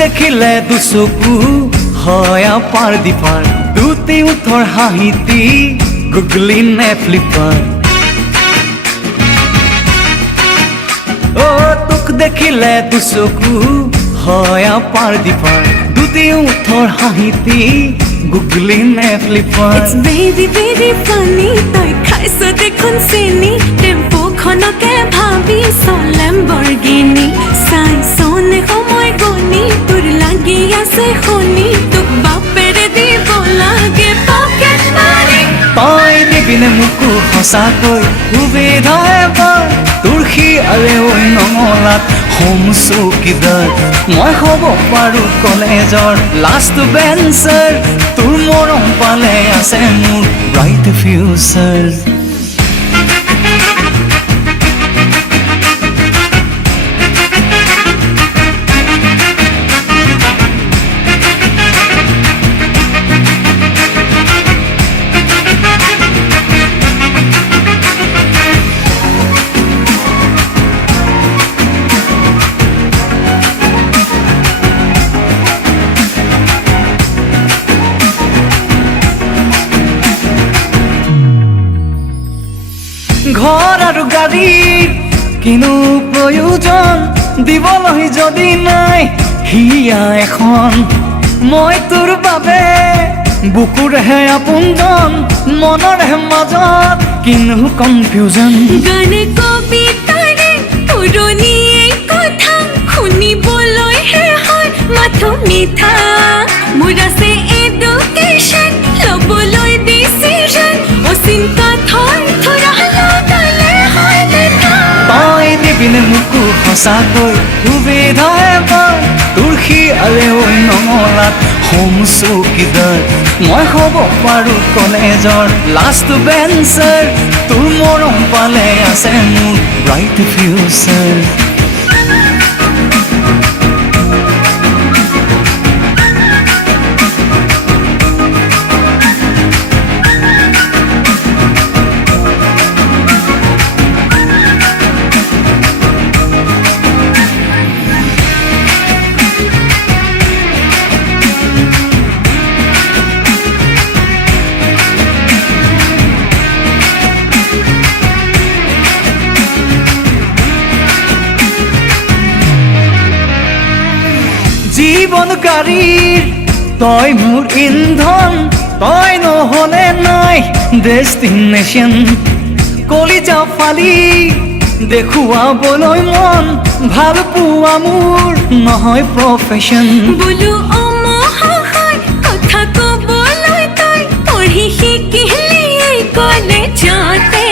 দেখিলে দুচকু হয় আপাৰ দিপাৰ দুটি উঠৰ হাঁহিতি গুগলি নে ফ্লিপাৰ তোক দেখিলে দুচকু হয় আপাৰ দিপাৰ দুটি উঠৰ হাঁহিতি গুগলি নে ফ্লিপাৰ It's very very funny তই খাইছ দেখোন চিনি টেম্পোখনকে ভাবি লেম্বৰগিনি চাইছনে সময় গনি তোৰ লাগি আছে শুনি তোক বাপেৰে দিব লাগে পকেট মাৰি তই দিবিনে মোকো সঁচাকৈ সুবিধা এবাৰ তোৰ শিয়াৰে ঐ নঙলাত হোম চৌকিদাৰ মই হ'ব পাৰোঁ কলেজৰ লাষ্ট বেঞ্চাৰ তোৰ মৰম পালে আছে মোৰ ব্ৰাইট ফিউচাৰ ঘৰ আৰু গাড়ীৰ কিনো প্ৰয়োজন দিবলৈ যদি নাই হিয়া এখন মই তোৰ বাবে বুকুৰেহে আপোনজন মনৰহে মাজত কিনো কনফিউজন গানে কবিতাৰে পুৰণি কথা শুনিবলৈহে হয় মাথো মিঠা মোৰ আছে এডুকেশ্যন ল'বলৈ ডিচিশ্যন অচিন্তা থৰ থৰা তই দিবিনে মোকো সঁচাকৈ সুবিধা এবাৰ তোৰ শিয়াৰে ঐ নঙলাত হোম চৌকিদাৰ মই হ'ব পাৰোঁ কলেজৰ লাষ্ট বেঞ্চাৰ তোৰ মৰম পালে আছে মোৰ ব্ৰাইট ফিউচাৰ জীৱন গাড়ীৰ তই মোৰ ইন্ধন তই নহ'লে নাই ডেষ্টিনেশ্যন কলিজা ফালি দেখুৱাবলৈ মন ভাল পোৱা মোৰ নহয় প্ৰফেশ্যন বোলো অমহায় কথা ক'বলৈ তই পঢ়ি শিকিলি কলেজতে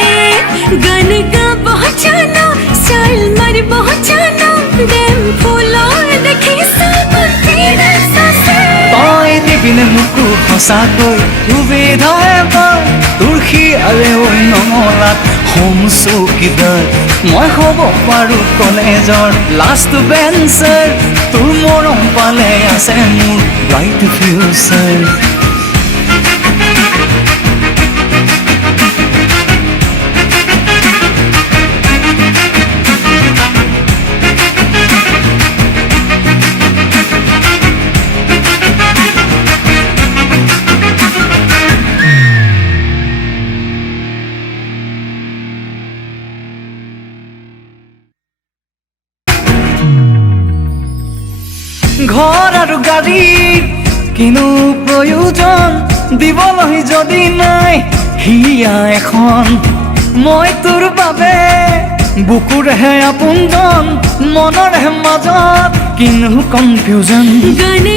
গান গাব জানো চাল মাৰিব জানো দেম ফুলৰ দেখিছ তই দিবিনে মোকো সঁচাকৈ সুবিধা এবাৰ তোৰ শিয়াৰে ঐ নঙলাত হোম চৌকিদাৰ মই হ'ব পাৰোঁ কলেজৰ লাষ্ট বেঞ্চাৰ তোৰ মৰম পালে আছে মোৰ ব্ৰাইট ফিউচাৰ ঘৰ আৰু গাড়ীৰ কিনো প্ৰয়োজন দিবলৈ যদি নাই হিয়া এখন মই তোৰ বাবে বুকুৰেহে আপোনজন মনৰহে মাজত কিনো কনফিউজন গানে